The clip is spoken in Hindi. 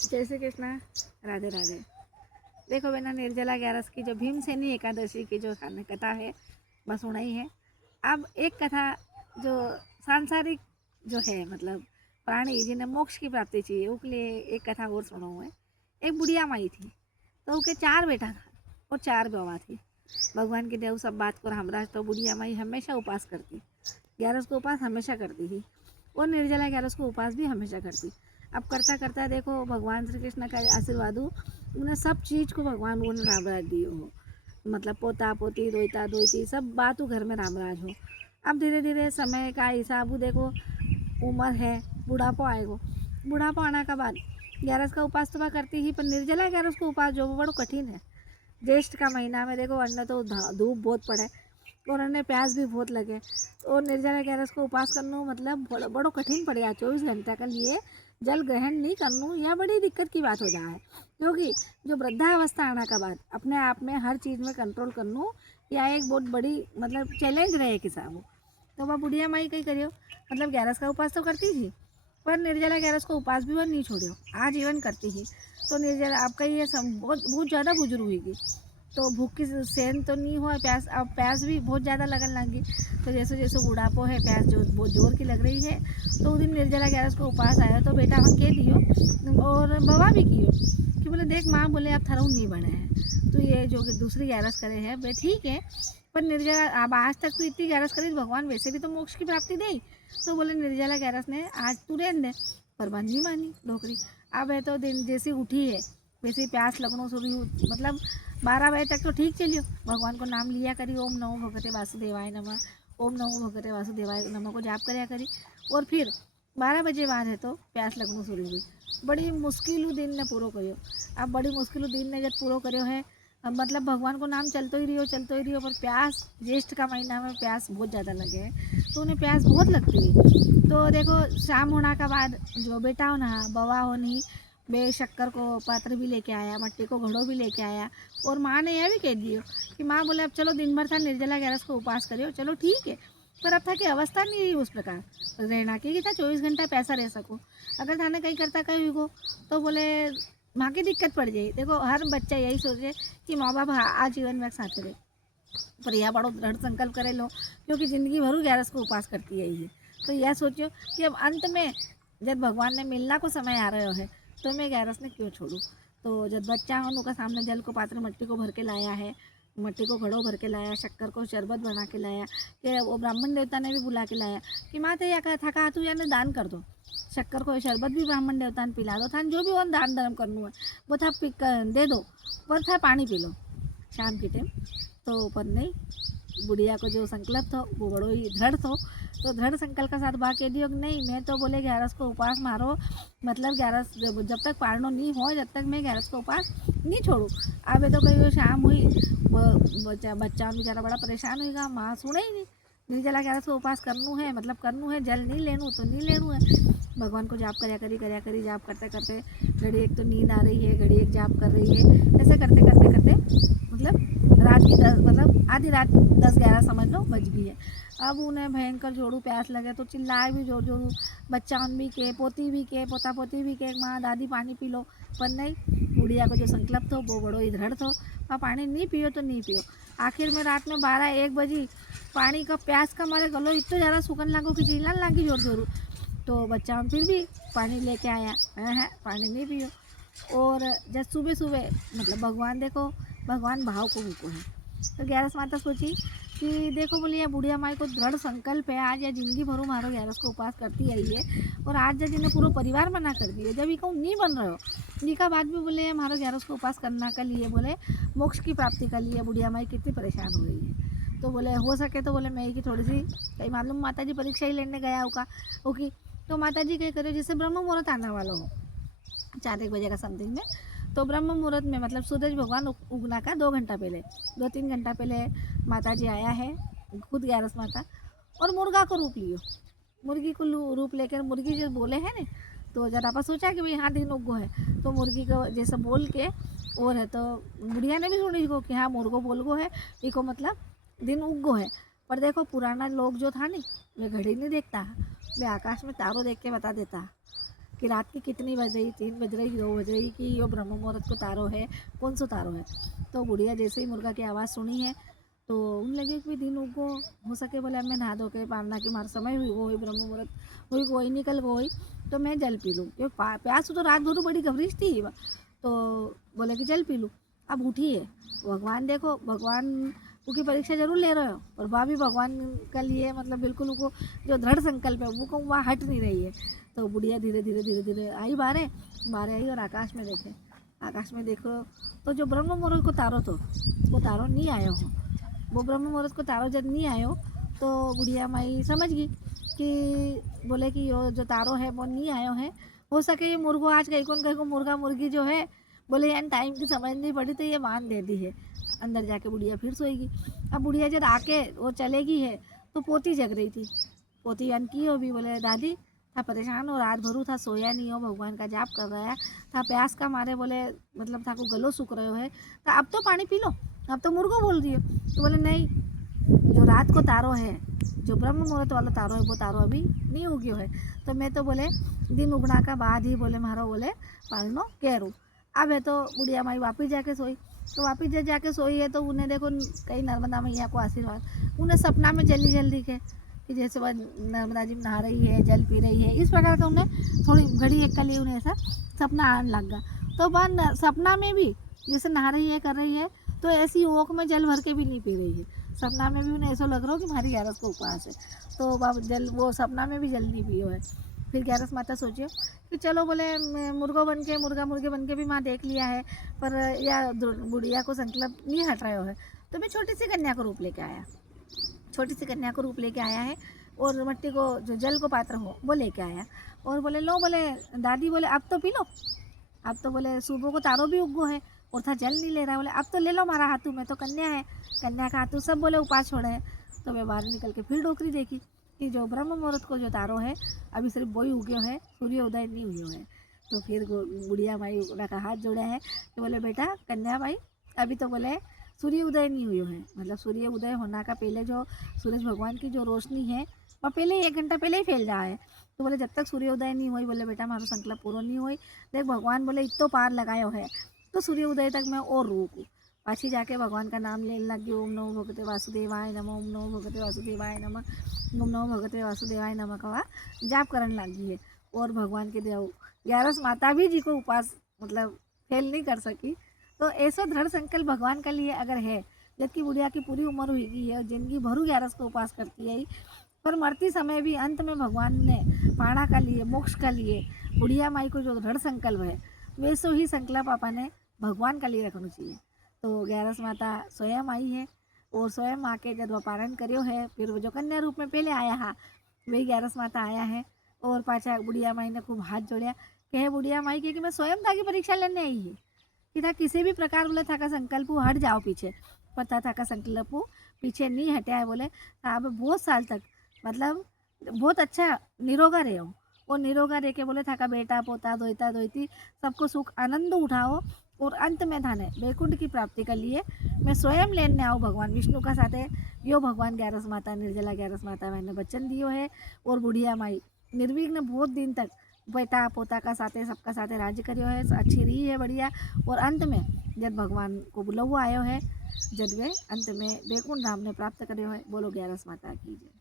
जय श्री कृष्णा। राधे राधे। देखो बहना, निर्जला 11 की जो भीमसेनी एकादशी की जो कथा है वह सुनाई है। अब एक कथा जो सांसारिक जो है, मतलब प्राणी जिन्हें मोक्ष की प्राप्ति चाहिए, उसके लिए एक कथा और सुनाऊँ है। एक बुढ़िया माई थी, तो उसके 4 बेटा था और 4 बवा थी। भगवान की देव सब बात को हमराज तो बुढ़िया माई हमेशा उपास करती, 11 को उपास हमेशा करती थी और निर्जला 11 को उपास भी हमेशा करती। अब करता करता देखो भगवान श्री कृष्ण का आशीर्वाद उन्हें सब चीज़ को भगवान उन्हें रामराज दियो हो, मतलब पोता पोती दोता दोती सब बात घर में रामराज हो। अब धीरे धीरे समय का हिसाब देखो, उम्र है, बुढ़ापो आएगो। बुढ़ापो आने के बाद 11 का उपास तो वह करती ही, पर निर्जला 11 को उपास जो वो बड़ो कठिन है। ज्येष्ठ का महीना में देखो अन्य तो धूप बहुत पड़े और अन्य प्यास भी बहुत लगे, और निर्जला 11 को उपास करना मतलब बड़ो कठिन पड़ जाए। 24 घंटे के लिए जल ग्रहण नहीं करनू यह बड़ी दिक्कत की बात हो जाए, क्योंकि जो वृद्धावस्था आने के बाद अपने आप में हर चीज़ में कंट्रोल करनू यह एक बहुत बड़ी मतलब चैलेंज रहे किसान। तो वह बुढ़िया माई कही करियो, मतलब 11 का उपास तो करती थी, पर निर्जला 11 को उपास भी वह नहीं छोड़ियो, आजीवन करती थी। तो निर्जला आपका ये बहुत बहुत ज़्यादा बुजुर्ग हुई, तो भूख की सहन तो नहीं हुआ, प्यास अब प्यास भी बहुत ज़्यादा लगन लगी। तो जैसे जैसे बुढ़ापो है, प्यास जो बहुत जोर की लग रही है, तो उस दिन निर्जला 11 को उपास आया। तो बेटा हम कह दियो और बवा भी कियो कि बोले देख माँ, बोले आप थरू नहीं बने हैं, तो ये जो दूसरी 11 करे है वे ठीक है, पर निर्जला अब आज तक तो इतनी 11 करी, भगवान वैसे भी तो मोक्ष की प्राप्ति दे। तो बोले निर्जला 11 ने आज तू रहने दे, पर बन नहीं मानी डोकरी। अब है तो दिन जैसी उठी है वैसे प्यास लगना शुरू, मतलब 12 बजे तक तो ठीक चलियो, भगवान को नाम लिया करी, ओम नमो भगवते वासुदेवाय नमः, ओम नमो भगवते वासुदेवाय नमः को जाप करया करी। और फिर 12 बजे बाद है तो प्यास लगना शुरू हुई। बड़ी मुश्किल दिन ने पूरा करियो। अब बड़ी मुश्किल दिन ने जब पूरा करियो है, मतलब भगवान को नाम चलते ही रहियो, पर प्यास ज्येष्ठ का महीना में प्यास बहुत ज़्यादा लगे है, तो उन्हें प्यास बहुत लगती है। तो देखो शाम होने के बाद जो बेटा हो ना बवा हो नहीं, बे शक्कर को पात्र भी लेके आया, मट्टी को घड़ो भी लेके आया, और माँ ने यह भी कह दियो कि माँ बोले अब चलो दिन भर था निर्जला 11 को उपास करियो, चलो ठीक है, पर अब था कि अवस्था नहीं रही उस प्रकार रहना की था 24 घंटा पैसा रह सको। अगर थाने कहीं करता कहीं को तो बोले माँ की दिक्कत पड़ जाए। देखो हर बच्चा यही सोचे कि माँ बाप आजीवन में साथ रहे, पर यह बड़ो दृढ़ संकल्प करे लो, क्योंकि ज़िंदगी भर 11 को उपास करती है ये। तो यह सोचो कि अब अंत में जब भगवान ने मिलना को समय आ रहा है तो मैं 11 ने क्यों छोड़ूँ। तो जब बच्चा हो उनका सामने जल को पात्र मट्टी को भर के लाया है, मट्टी को घड़ो भर के लाया, शक्कर को शरबत बना के लाया, कि वो ब्राह्मण देवता ने भी बुला के लाया कि माँ या था कहा तू यानी दान कर दो, शक्कर को शरबत भी ब्राह्मण देवता ने पिला दो, था जो भी वो दान धर्म करना है वो था दे दो, पर था पानी पी लो शाम के टाइम। तो पर नहीं, बुढ़िया को जो संकल्प था वो बड़ो ही दृढ़ था, तो दृढ़ संकल्प के साथ बात कह दियो कि नहीं मैं तो बोले 11 को उपास मारो, मतलब 11 जब तक पारणो नहीं हो जब तक मैं 11 को उपास नहीं छोड़ूँ। अब तो कहीं शाम हुई, बच्चा बेचारा बड़ा परेशान होगा, माँ सुने ही नहीं। निर्जला 11 को उपास करनू है, मतलब करनू है, जल नहीं लेनू तो नहीं लेनू है। भगवान को जाप करया करी जाप करते करते घड़ी एक तो नींद आ रही है, घड़ी एक जाप कर रही है, ऐसे करते करते करते मतलब रात की 10 मतलब आधी रात 10-11 समझ लो बज गई है। अब उन्हें भयंकर जोड़ू प्यास लगे तो चिल्लाए भी जोर जोरू, बच्चा भी के पोती भी के पोता पोती भी के माँ दादी पानी पी लो, पर नहीं, बुढ़िया को जो संकल्प थो वो बड़ो ही दृढ़ थो, वहाँ पानी नहीं पियो तो नहीं पियो। आखिर में रात में 12-1 बजी पानी का प्यास का मारे गलो इतना ज़्यादा सूखन लगो कि चिल्लाने लगी जोर जोरू। तो बच्चा फिर भी पानी लेके आया, है पानी नहीं पियो। और जब सुबह सुबह मतलब भगवान देखो, भगवान भाव को भूको है। तो 11 माता सोची कि देखो बोलिए बुढ़िया माई को दृढ़ संकल्प है, आज या जिंदगी भर मारो 11 को उपास करती आई है, और आज जब जिन्हें पूरा परिवार मना कर दिए, जब ये नहीं बन रहे हो जी का बाद भी बोले हमारा 11 को उपास करना के लिए, बोले मोक्ष की प्राप्ति के लिए बुढ़िया माई कितनी परेशान हो रही है। तो बोले हो सके तो बोले मैं की थोड़ी सी कहीं मालूम माता जी परीक्षा ही लेने गया होगा ओके। तो माता जी क्या करो, जैसे ब्रह्म मुहूर्त आने वाला हो 4-1 बजे का समथिंग में, तो ब्रह्म मुहूर्त में मतलब सूरज भगवान उगना का 2 घंटा पहले, 2-3 घंटा पहले माता जी आया है, खुद 11 माता, और मुर्गा को रूप लियो। मुर्गी को रूप लेकर मुर्गी जो बोले है ना, तो जब आपा सोचा कि भाई हाँ दिन उगो है, तो मुर्गी को जैसे बोल के और है, तो बुढ़िया ने भी सुनी को कि हाँ मुर्गो बोल गो है, इको मतलब दिन उगो है। पर देखो पुराना लोग जो था नहीं, वे घड़ी नहीं देखता, वे आकाश में तारों देख के बता देता कि रात की कितनी बज रही, 3 बज रही, 2 बज रही, कि यो ब्रह्म मुहूर्त को तारो है, कौन सा तारो है। तो बुढ़िया जैसे ही मुर्गा की आवाज़ सुनी है तो उन लगे कि दिन उनको हो सके बोले, अब मैं नहा धो के पारना की मार समय हुई वो ब्रह्म मुहूर्त हुई कोई निकल गई, तो मैं जल पी लूँ, क्योंकि प्यास तो रात भर बड़ी घबरीश थी। तो बोले कि जल पी लूँ। अब उठी है, भगवान देखो, भगवान उनकी परीक्षा जरूर ले रहे हो, और वह भी भगवान का लिए मतलब बिल्कुल उनको जो दृढ़ संकल्प है वो वहाँ हट नहीं रही है। तो बुढ़िया धीरे धीरे धीरे धीरे आई बाहर, बाहर आई और आकाश में देखे, आकाश में देखो तो जो ब्रह्म मुहूर्त को तारो तो वो तारो नहीं आयो हो। वो ब्रह्म मुहूर्त को तारो जब नहीं आयो तो बुढ़िया माई समझ गई कि बोले कि यो जो तारो है वो नहीं आयो है, हो सके ये मुर्गो आज कहीं को मुर्गा मुर्गी जो है बोले यार टाइम की समझ नहीं पड़ी तो ये मान दे दी है। अंदर जाके बुढ़िया फिर सोएगी। अब बुढ़िया जब आके वो चलेगी है तो पोती जग रही थी। पोती यान की हो भी बोले दादी था परेशान हो, रात भरू था सोया नहीं हो, भगवान का जाप कर रहा है था, प्यास का मारे बोले मतलब था को गलो सूख रहे हो है, तो अब तो पानी पी लो, अब तो मुर्गो बोल रही हो। तो बोले नहीं, जो रात को तारो है, जो ब्रह्म मुहूर्त वाला तारो है वो तारो अभी नहीं उग्यो है, तो मैं तो बोले दिन उगना का बाद ही बोले मारो बोले पालनो केरू। अब है तो बुढ़िया माई वापिस जाके सोई। तो वापिस जब जाके सोई है तो उन्हें देखो कई नर्मदा मैया को आशीर्वाद, उन्हें सपना में जल्दी जल्दी के कि जैसे वह नर्मदा जी नहा रही है, जल पी रही है, इस प्रकार का उन्हें थोड़ी घड़ी एक के लिए उन्हें ऐसा सपना आने लग गया। तो वह सपना में भी जैसे नहा रही है कर रही है, तो ऐसी ओख में जल भर के भी नहीं पी रही है। सपना में भी उन्हें ऐसा लग रहा हो कि हमारी 11 को उपवास है, तो वह जल वो सपना में भी जल नहीं पियो है। फिर 11 माता सोचियो कि चलो बोले मुर्गा बन के मुर्गा मुर्गे बन के भी माँ देख लिया है, पर या बुढ़िया को संकल्प नहीं हट रहा है, तो मैं छोटी सी कन्या को रूप लेके आया, छोटी सी कन्या को रूप लेके आया है, और मिट्टी को जो जल को पात्र हो वो लेके आया, और बोले लो बोले दादी बोले अब तो पी लो, अब तो बोले सुबह को तारो भी उगो है और था जल नहीं ले रहा है, बोले अब तो ले लो हमारा हाथू में तो कन्या है, कन्या का हाथू सब बोले उपास छोड़े हैं। तो मैं बाहर निकल के फिर डोकरी देखी कि जो ब्रह्म मुहूर्त को जो तारो है अभी सिर्फ वही उगे है, सूर्य उदय नहीं हुए हैं। तो फिर बुढ़िया भाई का हाथ जोड़ा है कि बोले बेटा कन्या भाई अभी तो बोले सूर्य उदय नहीं हुए हैं, मतलब सूर्य उदय होना का पहले जो सूरज भगवान की जो रोशनी है वह पहले ही 1 घंटा पहले ही फैल रहा है। तो बोले जब तक सूर्य उदय नहीं हुई बोले बेटा हमारा संकल्प पूरा नहीं हुई, देख भगवान बोले इतो पार लगायो है तो सूर्य उदय तक मैं और रोकूँ। पाछी जाके भगवान का नाम लेने लगी, ओम नमो भगवते वासुदेवाय नमः, ओम नमो भगवते वासुदेवाय नमः, ओम नमो भगवते वासुदेवाय नमः का जाप करने लगी है। और भगवान के देव 11 माता भी जी को उपास मतलब फेल नहीं कर सकी। तो ऐसा दृढ़ संकल्प भगवान के लिए अगर है, जबकि बुढ़िया की पूरी उम्र हुई है और जिंदगी भरू 11 को उपास करती है, पर मरती समय भी अंत में भगवान ने पाणा का लिए मोक्ष का लिए बुढ़िया माई को जो दृढ़ संकल्प है वैसे ही संकल्प अपने भगवान का लिए रखना चाहिए। तो 11 माता स्वयं आई है और स्वयं आके जब वह पारण करियो है, फिर वो जो कन्या रूप में पहले आया है वही 11 माता आया है। और पाछा बुढ़िया माई ने खूब हाथ जोड़िया कहे बुढ़िया माई के कि मैं स्वयं था की परीक्षा लेने आई है कि था किसी भी प्रकार बोले था का संकल्प हट जाओ पीछे, पता था का संकल्प पीछे नहीं हटा है, बोले अब बहुत साल तक मतलब बहुत अच्छा निरोगा रहे हो, और निरोगा रह के बोले था का बेटा पोता दोता दोती सबको सुख आनंद उठाओ, और अंत में थाने वैकुंठ की प्राप्ति के लिए मैं स्वयं लेने आओ भगवान विष्णु का साथे। यो भगवान 11 माता निर्जला 11 माता मैंने वचन दियो है। और बुढ़िया माई निर्विघ्न बहुत दिन तक बेटा पोता का साथे सबका साथे राज्य करियो है, अच्छी रही है बढ़िया। और अंत में जब भगवान को बुलावा आयो है, जब वे अंत में वैकुंठ धाम ने प्राप्त करियो है। बोलो 11 माता की जय।